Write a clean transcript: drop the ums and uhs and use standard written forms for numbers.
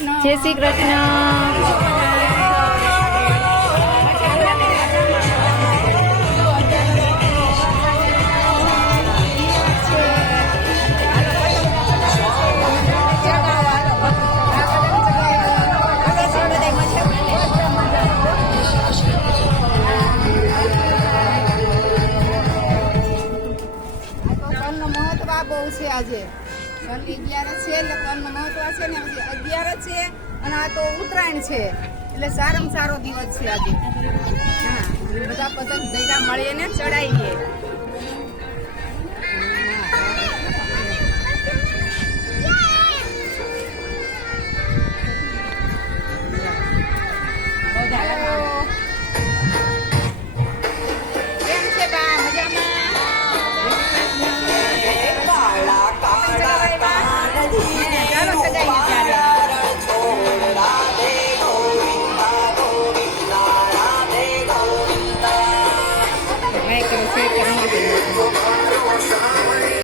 કૃષ્ણ. જય શ્રી કૃષ્ણ. બહુ છે આજે સન 11 છે એટલે તનનું મહત્વ છે ને પછી 11 છે અને આ તો ઉત્તરાયણ છે એટલે સારામાં સારો દિવસ છે આજે. હા બધા પતંગ ભેગા મળીને ચડાવીએ. કેમ છે બા? મજામાં? ચાલો સગાઈએ ત્યારે.